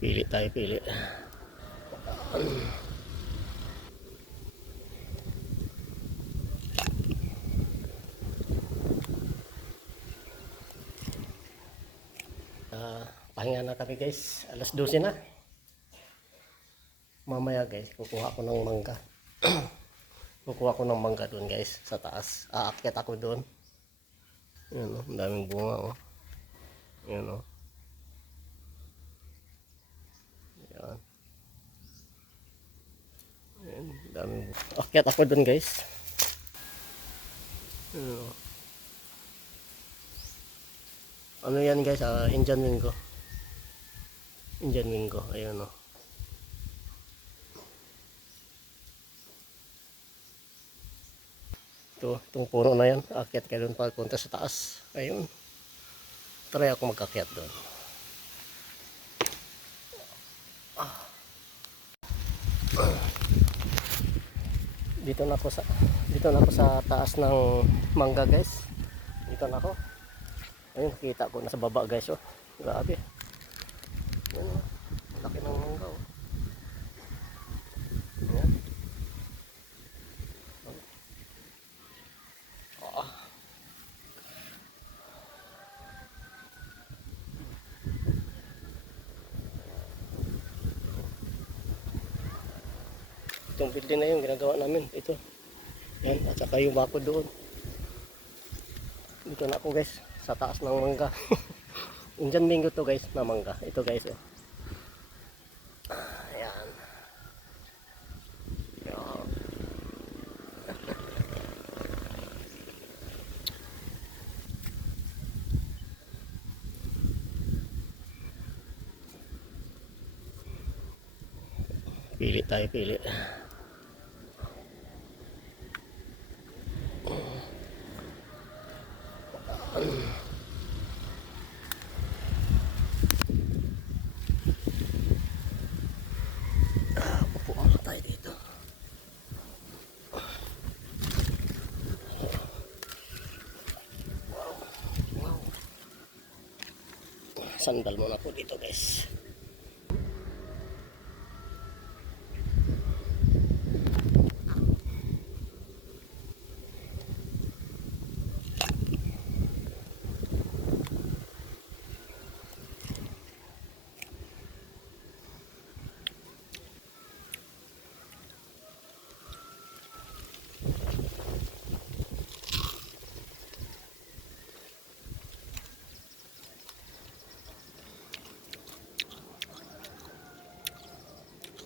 Pili tayo, pili. Pahinga na kami guys. Alas 12 na. Mamaya guys, kukuha ko ng mangga. Kukuha ko ng mangga doon guys, sa taas. Aakyat ako doon. Yun o, daming bunga o. Yun o. Yan. Yan, daming bunga. Aakyat ako doon guys. Yun o. Ano yan guys, Indian Mingo. Indian Mingo, ayun o. Itong puno na yan, aakyat kayo doon pagpunta sa taas. Ayun. Try ako magkakyat doon. Dito na ako sa taas ng mangga guys. Dito na ako. Ayun, nakita ko nasa baba guys oh. Grabe. Ayun, oh. Laki ng mangga oh. Ayan. Oh. Itong building na yung ginagawa namin. Ito. Yan, at saka yung bako doon. Dito na ako guys, sa taas ng mangga. Indian Mingo to guys, na mangga. Ito guys oh. Ayan. Yan. Pili tayo, pili. Upuan na tayo dito. Wow. Sandal muna po dito guys.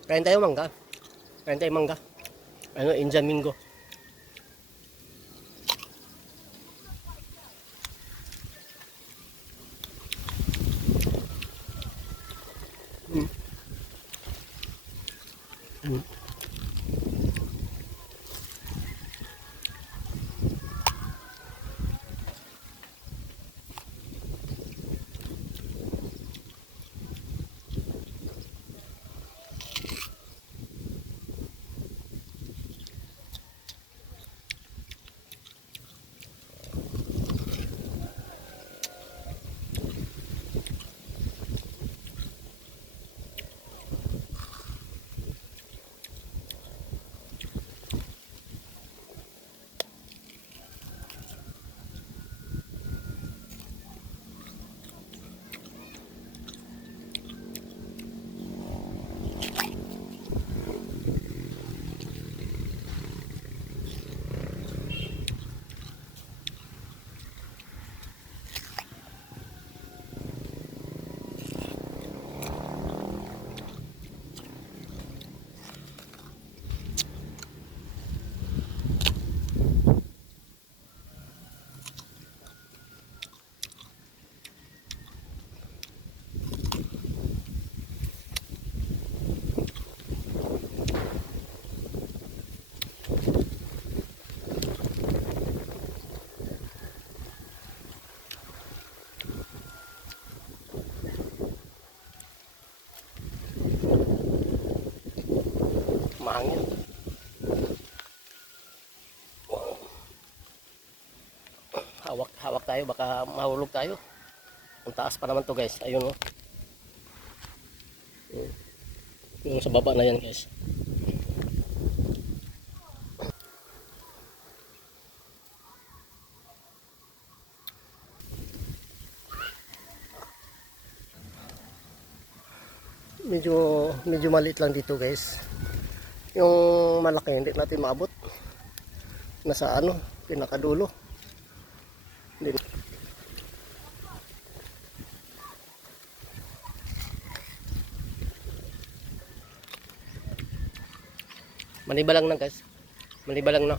Kain tayo mangga. Kain tayo mangga. Ano, Indian Mingo. Mm. Mm. Mahangin. Hawak tayo, baka mahulog tayo. Ang taas pa naman to guys. Ayun oh. Yung sa baba na yan guys. Medyo maliit lang dito guys. Yung malaki hindi natin maabot. Nasa ano, pinakadulo. Hindi. Maniba lang na guys. Maniba lang na.